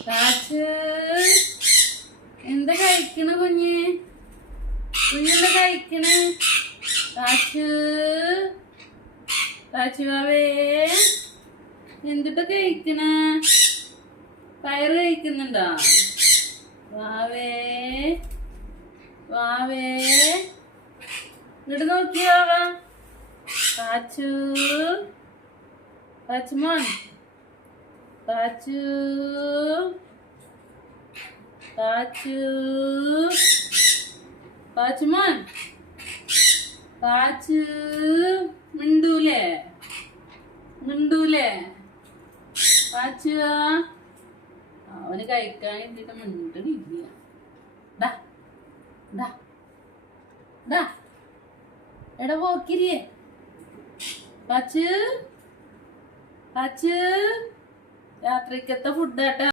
കാച്ച് എന്താ കഴിക്കണ കുഞ്ഞ്? കുഞ്ഞെന്താ കഴിക്കണേ? കാച്ചു കാച്ചുവാവേ എന്തിട്ടാ കഴിക്കണ? പയറ് കഴിക്കുന്നുണ്ടോ? വാവേ വാവേ ഇങ്ങോട്ട് നോക്കിയാവാ. കാച്ചു കാച്ചുമോൻ കാച്ചു കാച്ചു കാച്ചുമോൻ കാച്ചു മിണ്ടൂലേ മിണ്ടൂലേ? കാച്ചു അവന് കഴിക്കാൻ എന്തിട്ട് മിണ്ടണില്ല. ഡാ ഡാ ഡാ എടാ പോക്കിരിയേ. കാച്ചു കാച്ചു രാത്രിക്കത്തെ ഫുഡ് ആട്ടാ.